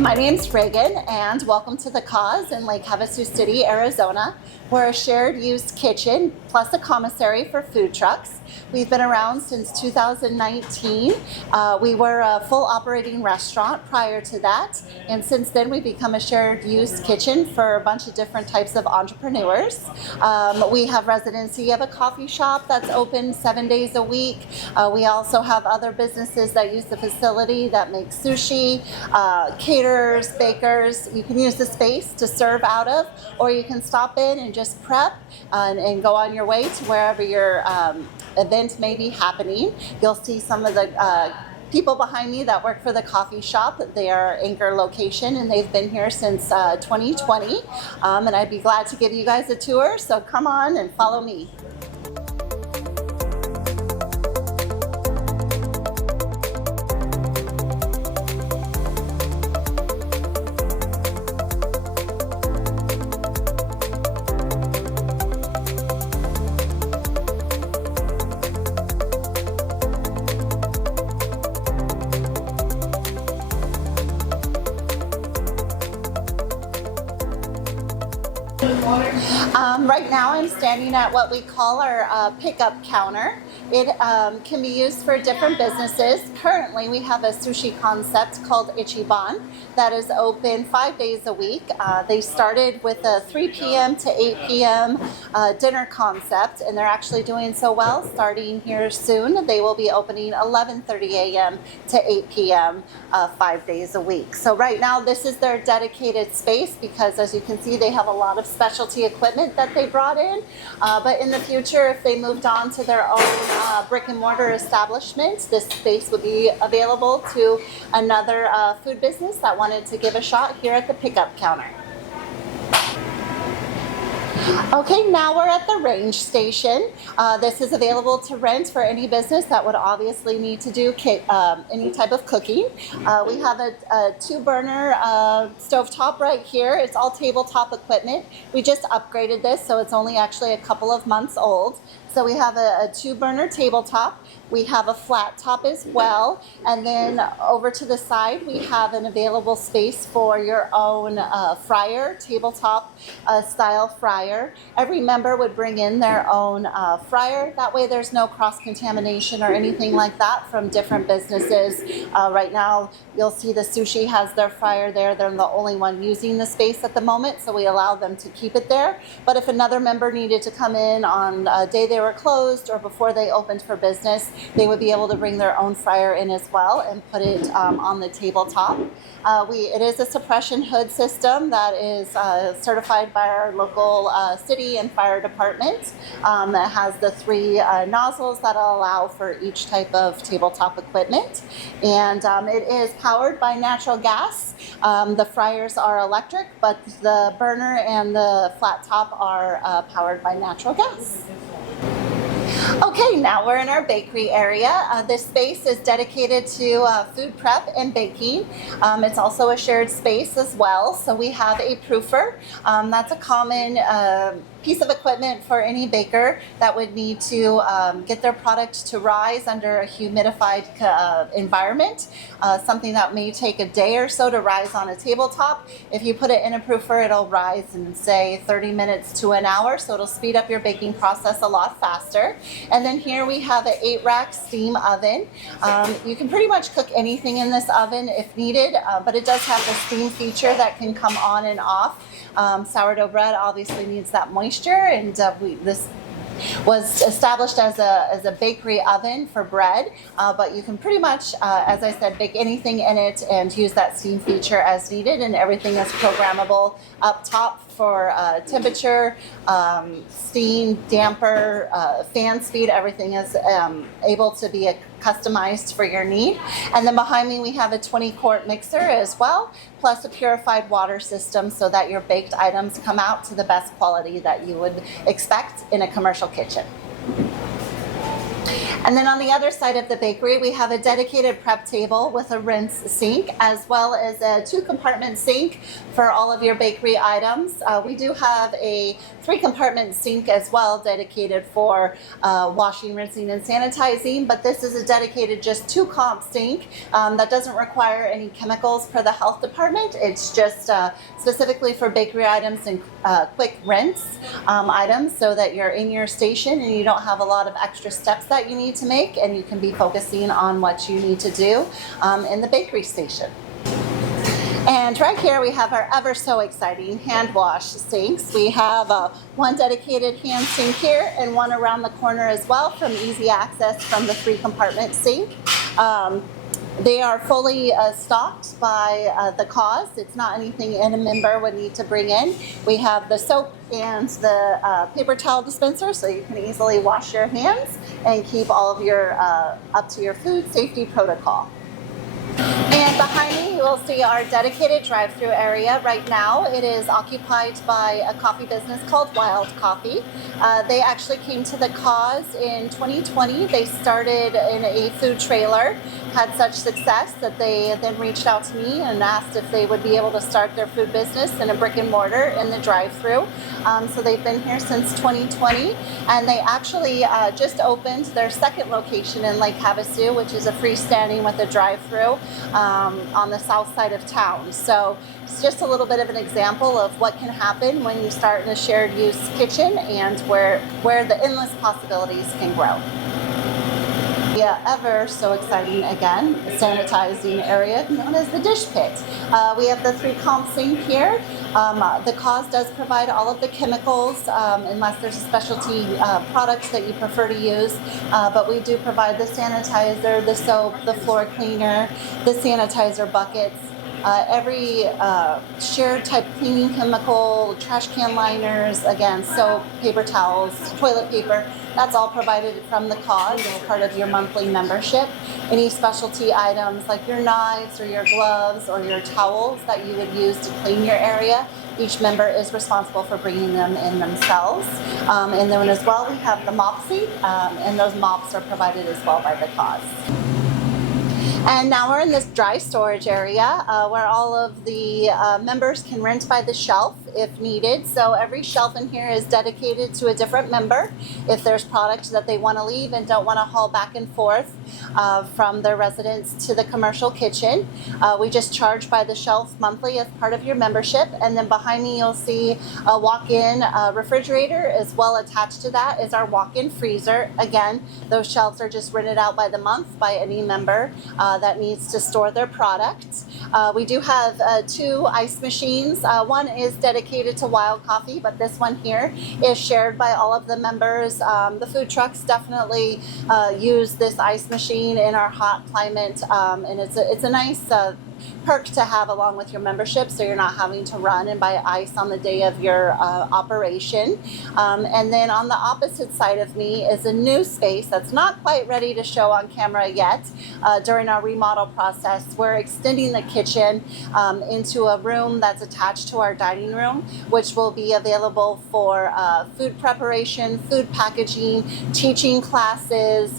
My name's Reagan, and welcome to the KAWS in Lake Havasu City, Arizona. We're a shared use kitchen plus a commissary for food trucks. We've been around since 2019. We were a full operating restaurant prior to that, and since then we've become a shared use kitchen for a bunch of different types of entrepreneurs. We have residency of a coffee shop that's open 7 days a week. We also have other businesses that use the facility that make sushi, caterers, bakers. You can use the space to serve out of, or you can stop in and just prep and go on your way to wherever your event may be happening. You'll see some of the people behind me that work for the coffee shop. They are anchor location, and they've been here since 2020. And I'd be glad to give you guys a tour, so come on and follow me. Right now I'm standing at what we call our pickup counter. It can be used for different businesses. Currently we have a sushi concept called Ichiban that is open 5 days a week. They started with a 3 p.m. to 8 p.m. Dinner concept, and they're actually doing so well. Starting here soon, they will be opening 11:30 a.m. to 8 p.m. 5 days a week. So right now this is their dedicated space because, as you can see, they have a lot of specialty equipment that they brought in. But in the future, if they moved on to their own brick and mortar establishment, this space would be available to another food business that wanted to give a shot here at the pickup counter. Okay, now we're at the range station. This is available to rent for any business that would obviously need to do any type of cooking. We have a 2-burner stovetop right here. It's all tabletop equipment. We just upgraded this, so it's only actually a couple of months old. So we have a 2-burner tabletop. We have a flat top as well. And then over to the side, we have an available space for your own fryer, tabletop style fryer. Every member would bring in their own fryer. That way there's no cross-contamination or anything like that from different businesses. Right now, you'll see the sushi has their fryer there. They're the only one using the space at the moment, so we allow them to keep it there. But if another member needed to come in on a day they were closed or before they opened for business, they would be able to bring their own fryer in as well and put it on the tabletop. It is a suppression hood system that is certified by our local city and fire department. That has the 3 nozzles that allow for each type of tabletop equipment. And it is powered by natural gas. The fryers are electric, but the burner and the flat top are powered by natural gas. Okay, now we're in our bakery area. This space is dedicated to food prep and baking. It's also a shared space as well. So we have a proofer. That's a common piece of equipment for any baker that would need to get their product to rise under a humidified environment. Something that may take a day or so to rise on a tabletop. If you put it in a proofer, it'll rise in, say, 30 minutes to an hour, so it'll speed up your baking process a lot faster. And then here we have an 8-rack steam oven. You can pretty much cook anything in this oven if needed, but it does have the steam feature that can come on and off. Sourdough bread obviously needs that moisture, and this was established as a bakery oven for bread, but you can pretty much, as I said, bake anything in it and use that steam feature as needed, and everything is programmable up top for temperature, steam, damper, fan speed. Everything is able to be customized for your need. And then behind me we have a 20-quart mixer as well, plus a purified water system so that your baked items come out to the best quality that you would expect in a commercial kitchen. And then on the other side of the bakery, we have a dedicated prep table with a rinse sink, as well as a 2-compartment sink for all of your bakery items. We do have a 3-compartment sink as well, dedicated for washing, rinsing, and sanitizing, but this is a dedicated just 2-comp sink that doesn't require any chemicals per the health department. It's just specifically for bakery items and quick rinse items, so that you're in your station and you don't have a lot of extra steps that you need to make, and you can be focusing on what you need to do in the bakery station. And right here we have our ever so exciting hand wash sinks. We have one dedicated hand sink here and one around the corner as well, from easy access from the 3-compartment sink. They are fully stocked by the KAWS. It's not anything any member would need to bring in. We have the soap and the paper towel dispenser, so you can easily wash your hands and keep all of your up to your food safety protocol. And behind me, you will see our dedicated drive-through area. Right now, it is occupied by a coffee business called Wild Coffee. They actually came to the KAWS in 2020. They started in a food trailer, had such success that they then reached out to me and asked if they would be able to start their food business in a brick and mortar in the drive-through. So they've been here since 2020, and they actually just opened their 2nd location in Lake Havasu, which is a freestanding with a drive-through on the south side of town. So it's just a little bit of an example of what can happen when you start in a shared use kitchen, and where the endless possibilities can grow. Yeah, ever so exciting again, sanitizing area known as the dish pit. We have the 3-comp sink here. The KAWS does provide all of the chemicals, unless there's a specialty product that you prefer to use, but we do provide the sanitizer, the soap, the floor cleaner, the sanitizer buckets. Every shared type cleaning chemical, trash can liners, again, soap, paper towels, toilet paper, that's all provided from the KAWS as part of your monthly membership. Any specialty items like your knives or your gloves or your towels that you would use to clean your area, each member is responsible for bringing them in themselves. And then as well, we have the mop sink, and those mops are provided as well by the KAWS. And now we're in this dry storage area where all of the members can rent by the shelf if needed. So every shelf in here is dedicated to a different member. If there's products that they want to leave and don't want to haul back and forth from their residence to the commercial kitchen, we just charge by the shelf monthly as part of your membership. And then behind me you'll see a walk-in refrigerator, as well attached to that is our walk-in freezer. Again, those shelves are just rented out by the month by any member that needs to store their products. We do have 2 ice machines. One is dedicated to Wild Coffee, but this one here is shared by all of the members. The food trucks definitely use this ice machine in our hot climate, and it's a nice perk to have along with your membership, so you're not having to run and buy ice on the day of your operation. And then on the opposite side of me is a new space that's not quite ready to show on camera yet. During our remodel process, we're extending the kitchen into a room that's attached to our dining room, which will be available for food preparation, food packaging, teaching classes,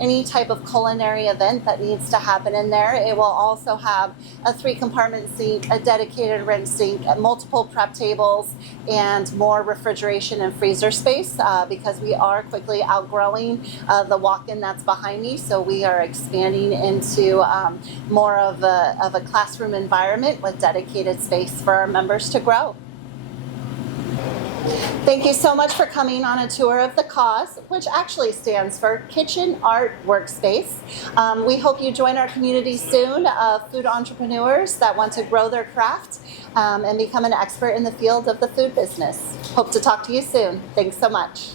any type of culinary event that needs to happen in there. It will also have a 3-compartment sink, a dedicated rinse sink, multiple prep tables, and more refrigeration and freezer space because we are quickly outgrowing the walk-in that's behind me. So we are expanding into more of a classroom environment with dedicated space for our members to grow. Thank you so much for coming on a tour of the KAWS, which actually stands for Kitchen Art Workspace. We hope you join our community soon of food entrepreneurs that want to grow their craft and become an expert in the field of the food business. Hope to talk to you soon. Thanks so much.